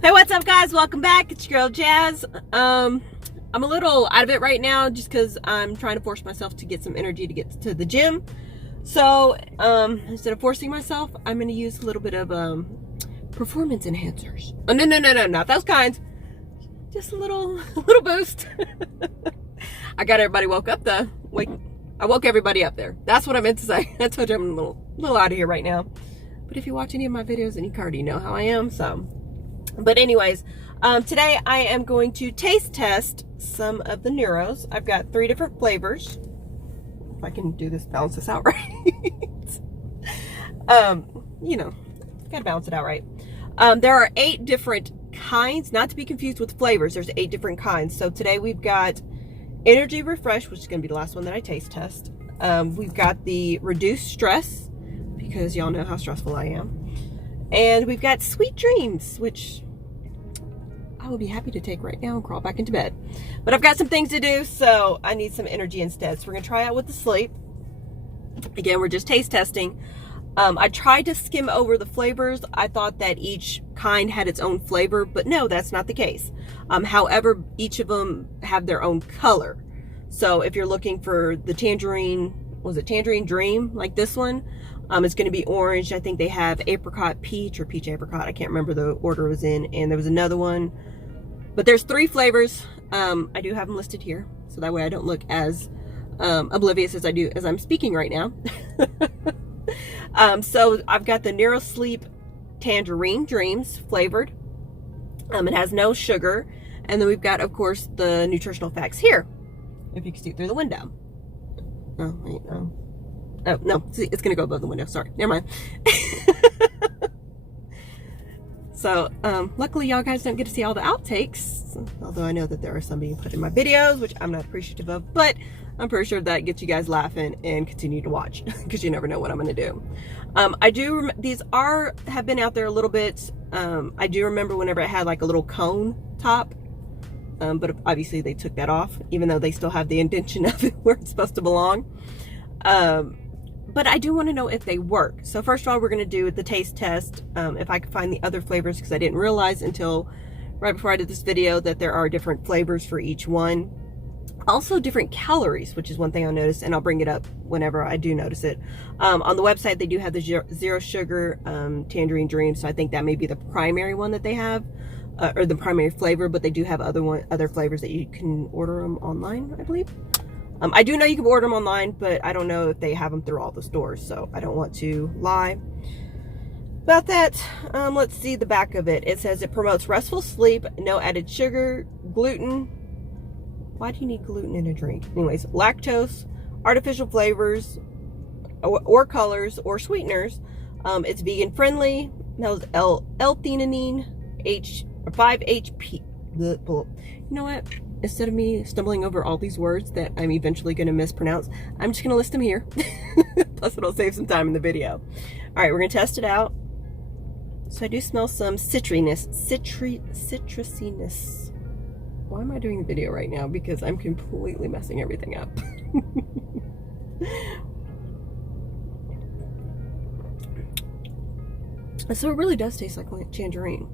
Hey, what's up, guys? Welcome back. It's your girl Jazz. I'm a little out of it right now just because I'm trying to force myself to get some energy to get to the gym. So instead of forcing myself, I'm going to use a little bit of performance enhancers. Oh, no, not those kinds. Just a little boost. I got everybody woke up though. I woke everybody up there. That's what I meant to say. I told you I'm a little out of here right now. But if you watch any of my videos, any card, you know how I am. So. But anyways, today I am going to taste test some of the Neuros. I've got 3 different flavors. If I can do this, balance this out right. You know, gotta balance it out right. There are 8 different kinds, not to be confused with flavors. There's 8 different kinds. So today we've got Energy Refresh, which is gonna be the last one that I taste test. We've got the Reduced Stress, because y'all know how stressful I am. And we've got Sweet Dreams, which I will be happy to take right now and crawl back into bed. But I've got some things to do, so I need some energy instead. So we're going to try out with the sleep. Again, we're just taste testing. I tried to skim over the flavors. I thought that each kind had its own flavor, but no, that's not the case. However, each of them have their own color. So if you're looking for the Tangerine, was it Tangerine Dream, like this one? It's going to be orange. I think they have apricot peach or peach apricot. I can't remember the order it was in. And there was another one. But there's 3 flavors. I do have them listed here. So that way I don't look as oblivious as I do as I'm speaking right now. So I've got the Neuro Sleep Tangerine Dreams flavored. It has no sugar. And then we've got, of course, the nutritional facts here. If you can see through the window. Oh, wait, no. Oh, no, see, it's going to go above the window. Sorry, never mind. So, luckily y'all guys don't get to see all the outtakes. Although I know that there are some being put in my videos, which I'm not appreciative of. But I'm pretty sure that gets you guys laughing and continue to watch. Because you never know what I'm going to do. These have been out there a little bit. I do remember whenever it had like a little cone top. But obviously they took that off. Even though they still have the indentation of it where it's supposed to belong. But I do want to know if they work. So first of all, we're going to do the taste test. If I could find the other flavors, because I didn't realize until right before I did this video that there are different flavors for each one. Also different calories, which is one thing I noticed, and I'll bring it up whenever I do notice it. On the website, they do have the zero sugar Tangerine Dream, so I think that may be the primary one that they have, or the primary flavor, but they do have other flavors that you can order them online, I believe. I do know you can order them online, but I don't know if they have them through all the stores, so I don't want to lie about that. Let's see the back of it. It says it promotes restful sleep, no added sugar, gluten. Why do you need gluten in a drink? Anyways, lactose, artificial flavors, or colors, or sweeteners. It's vegan friendly. That was L-theanine, 5-HP. You know what? Instead of me stumbling over all these words that I'm eventually going to mispronounce, I'm just going to list them here. Plus it'll save some time in the video. All right, we're going to test it out. So I do smell some citrusiness. Why am I doing the video right now? Because I'm completely messing everything up. So it really does taste like tangerine.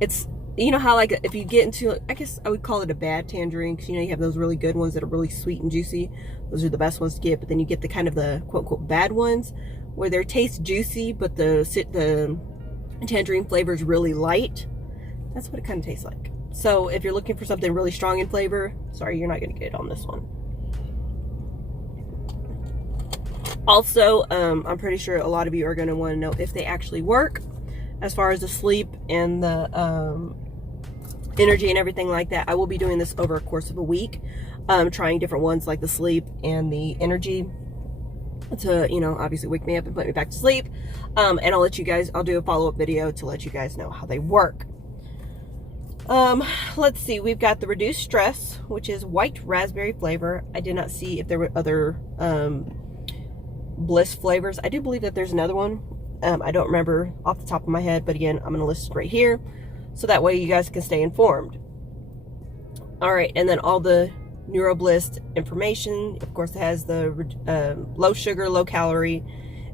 It's, you know how, like, if you get into, I guess I would call it a bad tangerine, because, you know, you have those really good ones that are really sweet and juicy. Those are the best ones to get. But then you get the kind of the quote-unquote bad ones where they taste juicy, but the tangerine flavor is really light. That's what it kind of tastes like. So if you're looking for something really strong in flavor, sorry, you're not going to get it on this one. Also, I'm pretty sure a lot of you are going to want to know if they actually work as far as the sleep and the energy and everything like that. I will be doing this over a course of a week, trying different ones like the sleep and the energy to, you know, obviously wake me up and put me back to sleep. And I'll do a follow-up video to let you guys know how they work. Let's see, we've got the Reduced Stress, which is white raspberry flavor. I did not see if there were other Bliss flavors. I do believe that there's another one. I don't remember off the top of my head, but again, I'm going to list it right here, so that way you guys can stay informed. All right, and then all the Neuro Bliss information. Of course, it has the low sugar, low calorie,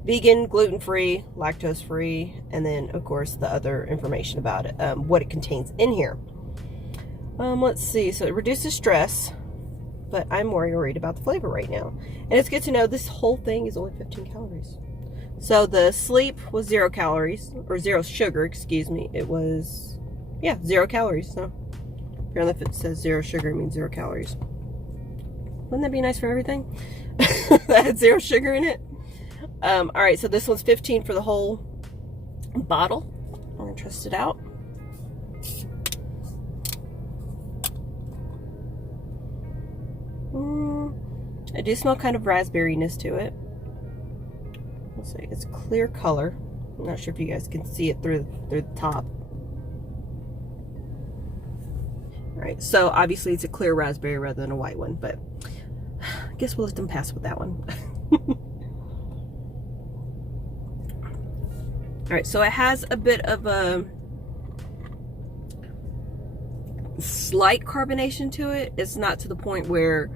vegan, gluten-free, lactose-free, and then of course the other information about it, what it contains in here. Let's see, so it reduces stress, but I'm more worried about the flavor right now. And it's good to know this whole thing is only 15 calories. So the sleep was 0 calories, or 0 sugar, excuse me. It was, yeah, 0 calories. So apparently if it says 0 sugar, it means 0 calories. Wouldn't that be nice for everything? That had 0 sugar in it. All right, so this one's 15 for the whole bottle. I'm gonna test it out. I do smell kind of raspberryness to it. Let's see, it's clear color. I'm not sure if you guys can see it through the top. All right, so obviously it's a clear raspberry rather than a white one, but I guess we'll let them pass with that one. All right, so it has a bit of a slight carbonation to it. It's not to the point where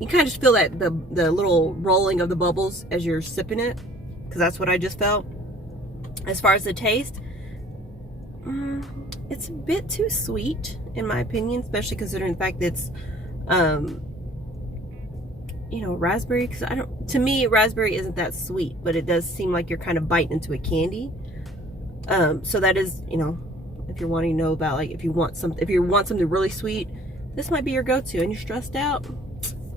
you kind of just feel that the little rolling of the bubbles as you're sipping it, because that's what I just felt. As far as the taste, it's a bit too sweet in my opinion, especially considering the fact that it's you know, raspberry, because to me raspberry isn't that sweet, but it does seem like you're kind of biting into a candy. So that is, you know, if you're wanting to know about, like, if you want something really sweet, this might be your go-to. And you're stressed out,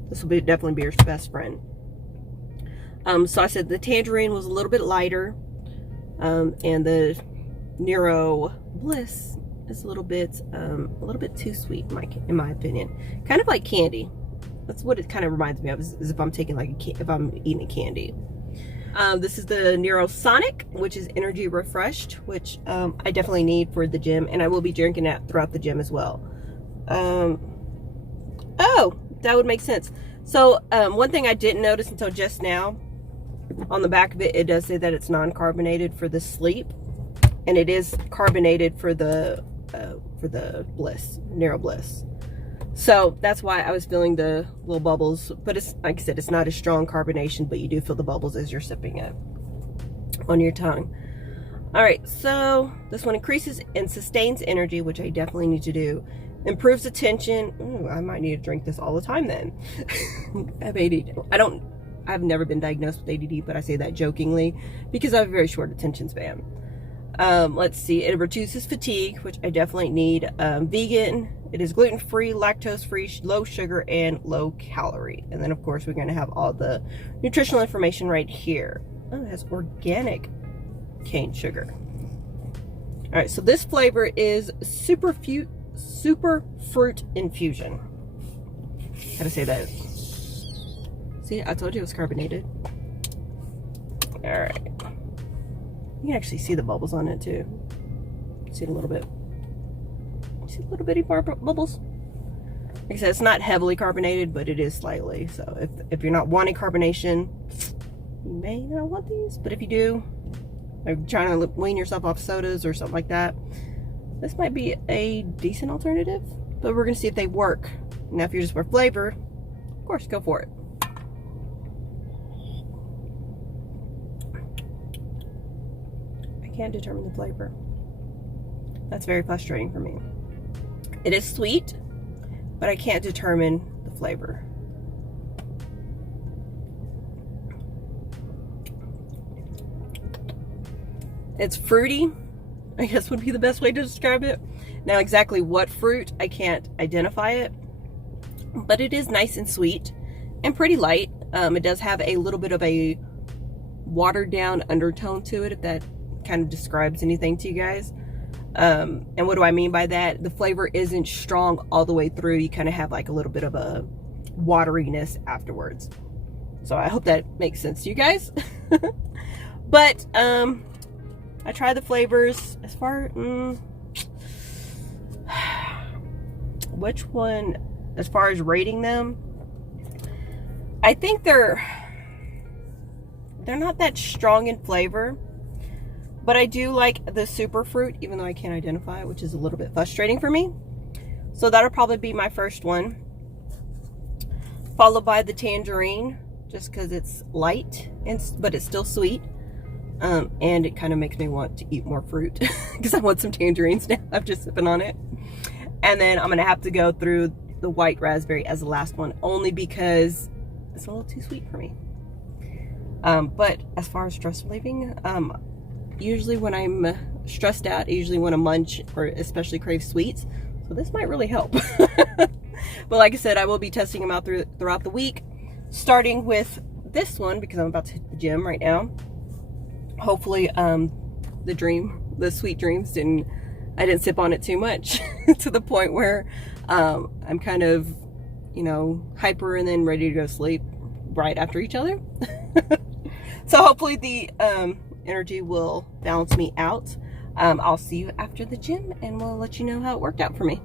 this will definitely be your best friend. So I said the tangerine was a little bit lighter, and the Neuro Bliss is a little bit too sweet in my opinion. Kind of like candy. That's what it kind of reminds me of, is if I'm taking if I'm eating a candy. This is the Neuro Sonic, which is energy refreshed, which I definitely need for the gym, and I will be drinking that throughout the gym as well. Oh, that would make sense. So one thing I didn't notice until just now, on the back of it, it does say that it's non-carbonated for the sleep, and it is carbonated for the Bliss, Neuro Bliss. So that's why I was feeling the little bubbles, but it's, like I said, it's not a strong carbonation, but you do feel the bubbles as you're sipping it on your tongue. All right, so this one increases and sustains energy, which I definitely need to do. Improves attention. Ooh, I might need to drink this all the time then. I have ADD. I've never been diagnosed with ADD, but I say that jokingly because I have a very short attention span. Let's see, it reduces fatigue, which I definitely need. Vegan. It is gluten-free, lactose-free, low sugar, and low calorie. And then, of course, we're going to have all the nutritional information right here. Oh, it has organic cane sugar. All right, so this flavor is super fruit infusion. How to say that? See, I told you it was carbonated. All right. You can actually see the bubbles on it, too. See it a little bit. See little bitty bubbles. Like I said, it's not heavily carbonated, but it is slightly. So if you're not wanting carbonation, you may not want these. But if you do, or trying to wean yourself off sodas or something like that, this might be a decent alternative. But we're gonna see if they work. Now, if you're just for flavor, of course, go for it. I can't determine the flavor. That's very frustrating for me. It is sweet, but I can't determine the flavor. It's fruity, I guess would be the best way to describe it. Now, exactly what fruit, I can't identify it, but it is nice and sweet and pretty light. It does have a little bit of a watered down undertone to it, if that kind of describes anything to you guys. And what do I mean by that? The flavor isn't strong all the way through. You kind of have like a little bit of a wateriness afterwards. So I hope that makes sense to you guys. But I tried the flavors. As far which one, as far as rating them, I think they're not that strong in flavor. But I do like the super fruit, even though I can't identify it, which is a little bit frustrating for me. So that'll probably be my first one. Followed by the tangerine, just because it's light, but it's still sweet. And it kind of makes me want to eat more fruit because I want some tangerines now. I'm just sipping on it. And then I'm gonna have to go through the white raspberry as the last one, only because it's a little too sweet for me. But as far as stress relieving, usually when I'm stressed out, I usually want to munch or especially crave sweets. So this might really help. But like I said, I will be testing them out throughout the week, starting with this one because I'm about to hit the gym right now. Hopefully the sweet dreams I didn't sip on it too much to the point where I'm kind of, you know, hyper and then ready to go to sleep right after each other. So hopefully the energy will balance me out. I'll see you after the gym and we'll let you know how it worked out for me.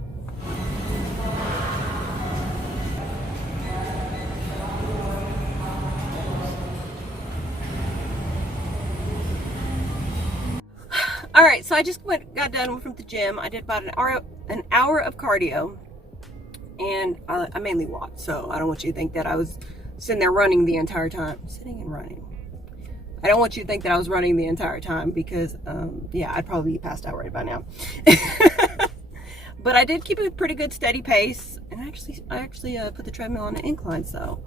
All right, so I just got done from the gym. I did about an hour of cardio, and I mainly walked, so I don't want you to think that I was sitting there running the entire time. Sitting and running. I don't want you to think that I was running the entire time because, yeah, I'd probably be passed out right by now. But I did keep a pretty good steady pace, and I actually put the treadmill on an incline, so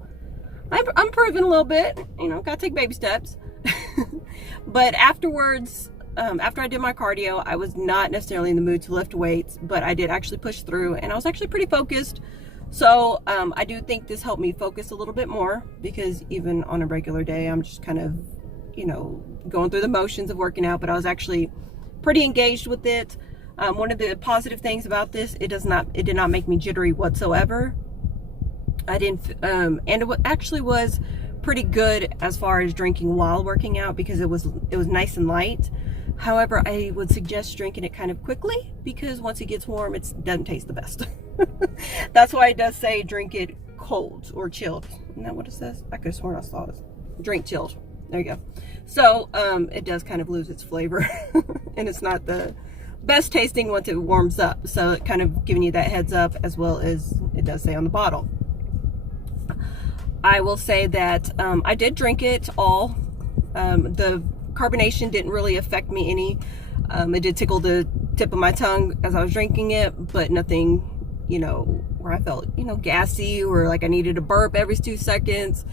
I'm improving a little bit. You know, gotta take baby steps. But afterwards, after I did my cardio, I was not necessarily in the mood to lift weights, but I did actually push through, and I was actually pretty focused. So I do think this helped me focus a little bit more, because even on a regular day, I'm just kind of, you know, going through the motions of working out, but I was actually pretty engaged with it. One of the positive things about this, it did not make me jittery whatsoever. I didn't, and it actually was pretty good as far as drinking while working out, because it was nice and light. However, I would suggest drinking it kind of quickly, because once it gets warm, it doesn't taste the best. That's why it does say drink it cold or chilled. Isn't that what it says? I could have sworn I saw it. Drink chilled. There you go. So it does kind of lose its flavor, and it's not the best tasting once it warms up. So it kind of giving you that heads up, as well as it does say on the bottle. I will say that I did drink it all. The carbonation didn't really affect me any. It did tickle the tip of my tongue as I was drinking it, but nothing, you know, where I felt, you know, gassy or like I needed a burp every 2 seconds.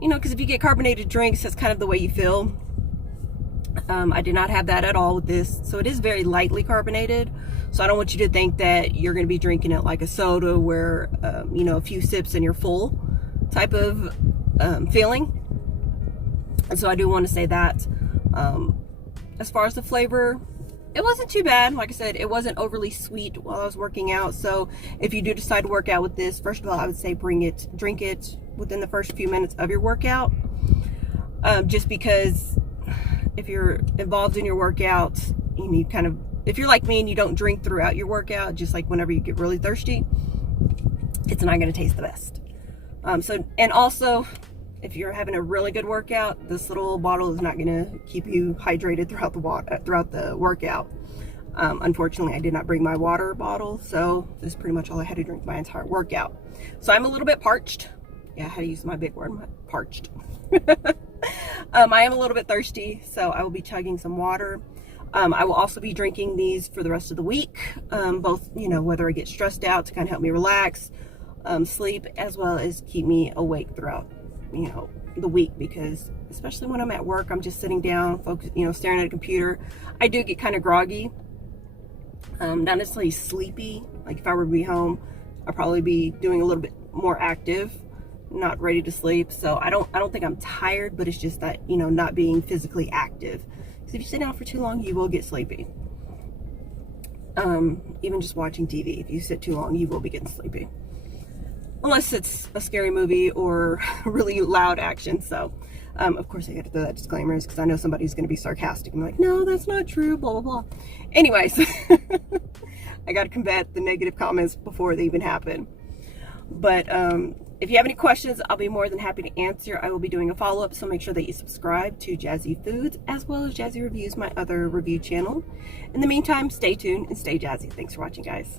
You know, because if you get carbonated drinks, that's kind of the way you feel. I did not have that at all with this. So it is very lightly carbonated. So I don't want you to think that you're going to be drinking it like a soda where, you know, a few sips and you're full type of feeling. And so I do want to say that. As far as the flavor, it wasn't too bad. Like I said, it wasn't overly sweet while I was working out. So if you do decide to work out with this, first of all, I would say drink it within the first few minutes of your workout. Just because if you're involved in your workout, you need kind of, if you're like me and you don't drink throughout your workout, just like whenever you get really thirsty, it's not going to taste the best. And also, if you're having a really good workout, this little bottle is not going to keep you hydrated throughout the workout. Unfortunately, I did not bring my water bottle, so this is pretty much all I had to drink my entire workout. So I'm a little bit parched. Yeah, I had to use my big word, parched. I am a little bit thirsty, so I will be chugging some water. I will also be drinking these for the rest of the week, both, you know, whether I get stressed out to kind of help me relax, sleep, as well as keep me awake throughout, you know, the week, because especially when I'm at work, I'm just sitting down, focused, you know, staring at a computer. I do get kind of groggy, not necessarily sleepy. Like if I were to be home, I'd probably be doing a little bit more active, not ready to sleep. So I don't think I'm tired, but it's just that, you know, not being physically active. Because if you sit down for too long, you will get sleepy. Even just watching TV, if you sit too long, you will be getting sleepy. Unless it's a scary movie or really loud action. So, of course, I got to throw that disclaimers because I know somebody's going to be sarcastic and be like, no, that's not true, blah, blah, blah. Anyways, I got to combat the negative comments before they even happen. But if you have any questions, I'll be more than happy to answer. I will be doing a follow-up, so make sure that you subscribe to Jazzy Foods as well as Jazzy Reviewz, my other review channel. In the meantime, stay tuned and stay jazzy. Thanks for watching, guys.